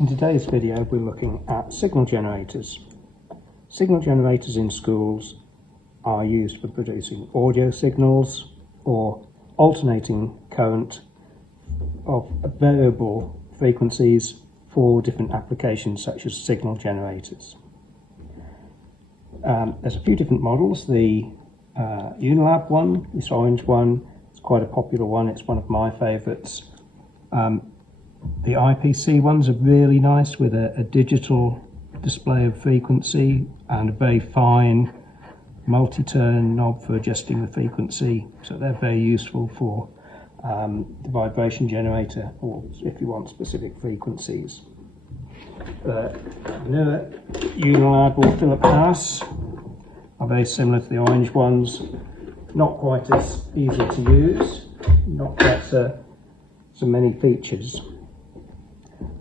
In today's video we're looking at signal generators. Signal generators in schools are used for producing audio signals or alternating current of variable frequencies for different applications such as signal generators. There's a few different models. The Unilab one, this orange one, is quite a popular one. It's one of my favourites. The IPC ones are really nice with a digital display of frequency and a very fine multi-turn knob for adjusting the frequency. So they're very useful for the vibration generator, or if you want specific frequencies. The newer Unilab or Philip House are very similar to the orange ones, not quite as easy to use, not quite so many features.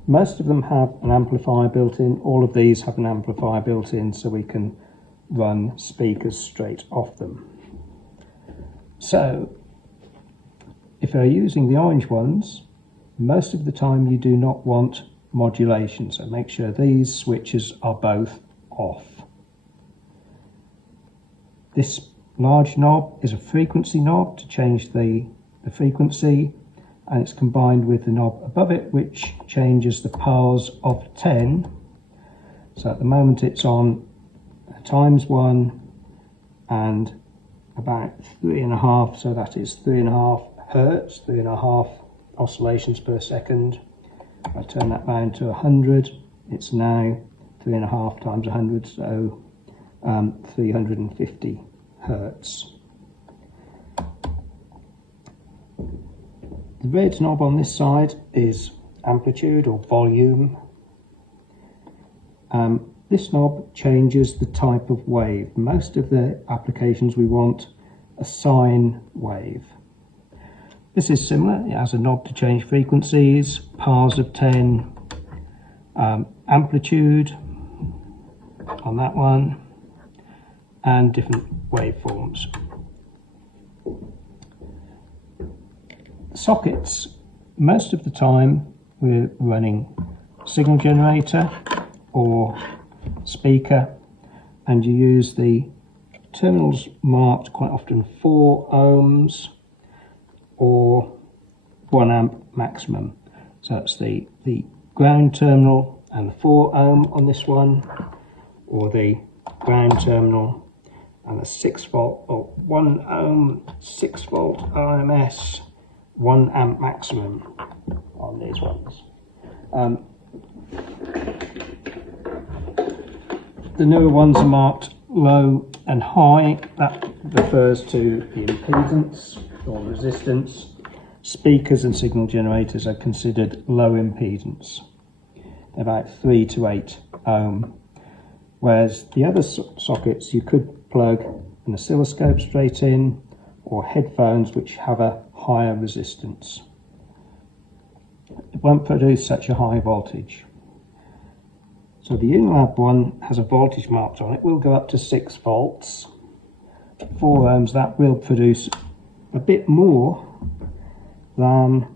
Most of them have an amplifier built in. All of these have an amplifier built in, so we can run speakers straight off them. So if you're using the orange ones, most of the time you do not want modulation, so make sure these switches are both off. This large knob is a frequency knob to change the frequency, and it's combined with the knob above it which changes the powers of 10. So at the moment it's on ×1 and about 3.5, so that is 3.5 hertz, 3.5 oscillations per second. If I turn that round to 100, it's now 3.5 times 100, so 350 hertz. The red knob on this side is amplitude or volume. This knob changes the type of wave. Most of the applications we want a sine wave. This is similar. It has a knob to change frequencies, powers of 10, amplitude on that one, and different waveforms. Sockets, most of the time we're running signal generator or speaker, and you use the terminals marked quite often 4 ohms or 1 amp maximum. So it's the ground terminal and the 4 ohm on this one, or the ground terminal and a 6 volt or 1 ohm 6 volt RMS 1 amp maximum on these ones. The newer ones are marked low and high. That refers to the impedance or resistance. Speakers and signal generators are considered low impedance, about 3 to 8 ohm, whereas the other sockets you could plug an oscilloscope straight in, or headphones which have a higher resistance. It won't produce such a high voltage. So the Unilab one has a voltage marked on it. Will go up to 6 volts. 4 ohms, that will produce a bit more than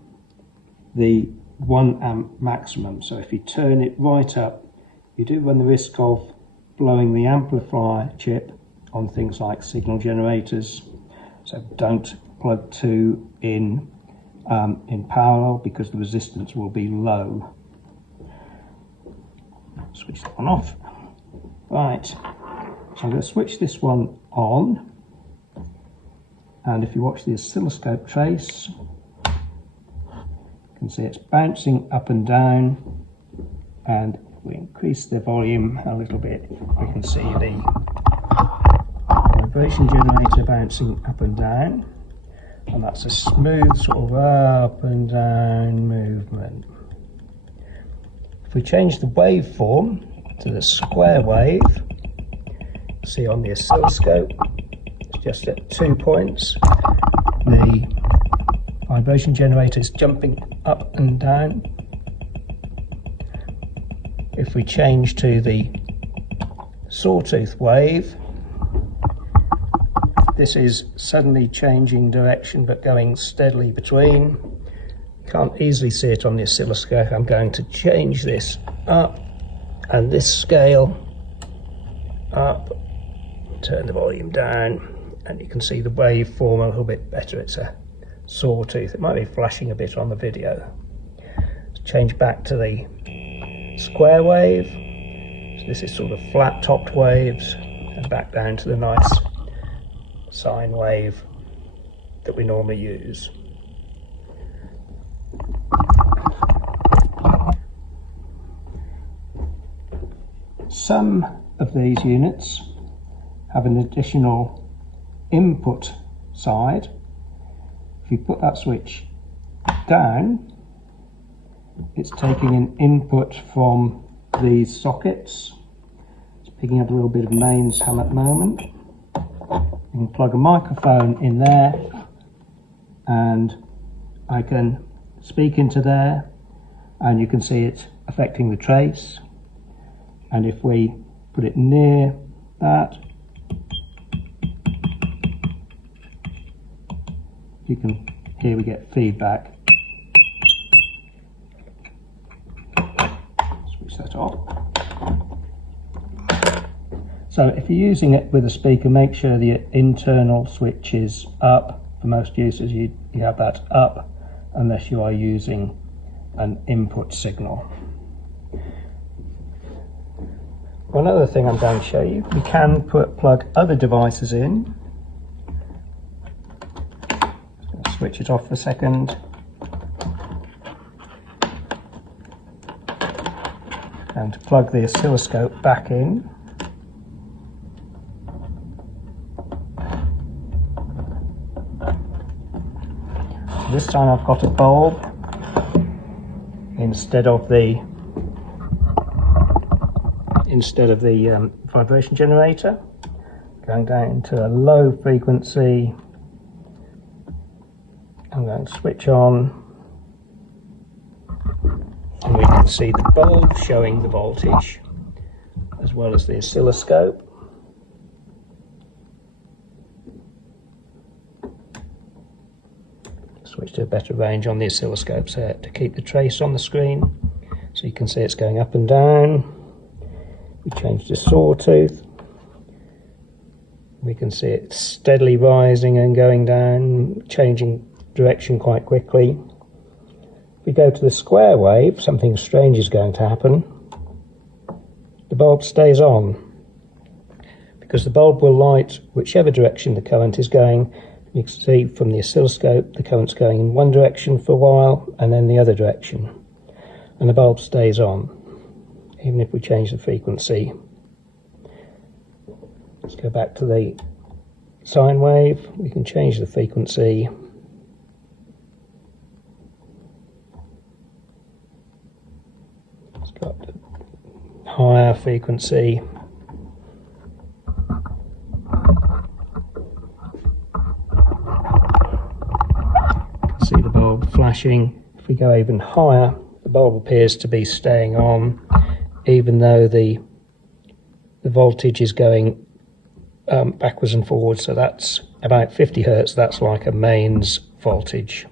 the 1 amp maximum. So if you turn it right up, you do run the risk of blowing the amplifier chip on things like signal generators. So don't plug 2 in parallel, because the resistance will be low. Switch that one off. Right, so I'm going to switch this one on, and if you watch the oscilloscope trace, you can see it's bouncing up and down, and if we increase the volume a little bit, we can see the vibration generator bouncing up and down, and that's a smooth sort of up and down movement. If we change the waveform to the square wave, see on the oscilloscope, it's just at 2 points. The vibration generator is jumping up and down. If we change to the sawtooth wave, this is suddenly changing direction but going steadily between can't easily see it on the oscilloscope, I'm going to change this up and this scale up, turn the volume down, and you can see the waveform a little bit better. It's a sawtooth. It might be flashing a bit on the video. Let's change back to the square wave. So this is sort of flat topped waves, and back down to the nice sine wave that we normally use. Some of these units have an additional input side. If you put that switch down, it's taking an input from these sockets. It's picking up a little bit of mains hum at the moment. You can plug a microphone in there and I can speak into there, and you can see it affecting the trace. And if we put it near that, you can hear we get feedback. Switch that off. So if you're using it with a speaker, make sure the internal switch is up. For most users, you have that up unless you are using an input signal. One other thing I'm going to show you, we can plug other devices in. Just going to switch it off for a second. And to plug the oscilloscope back in. This time I've got a bulb instead of the vibration generator. Going down to a low frequency, I'm going to switch on, and we can see the bulb showing the voltage as well as the oscilloscope. Switch to a better range on the oscilloscope so to keep the trace on the screen, so you can see it's going up and down. We change the sawtooth, we can see it steadily rising and going down, changing direction quite quickly. If we go to the square wave, something strange is going to happen. The bulb stays on, because the bulb will light whichever direction the current is going. You can see from the oscilloscope the current's going in one direction for a while and then the other direction, and the bulb stays on even if we change the frequency. Let's go back to the sine wave. We can change the frequency. Let's go up to higher frequency. See the bulb flashing. If we go even higher, the bulb appears to be staying on, even though the voltage is going backwards and forwards. So that's about 50 Hertz. That's like a mains voltage.